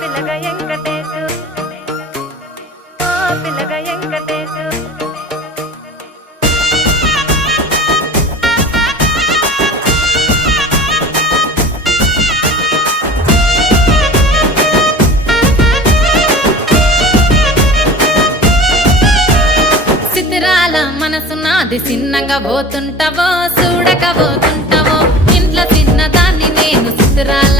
పిల్లగా వెంకటేశు ఓ పిల్లగా వెంకటేశు సిద్ధిరాల మనసు నాది చిన్నగా పోతుంటావో చూడక పోతుంటావో ఇంట్లో చిన్నదాన్ని నేను సిద్ధిరాల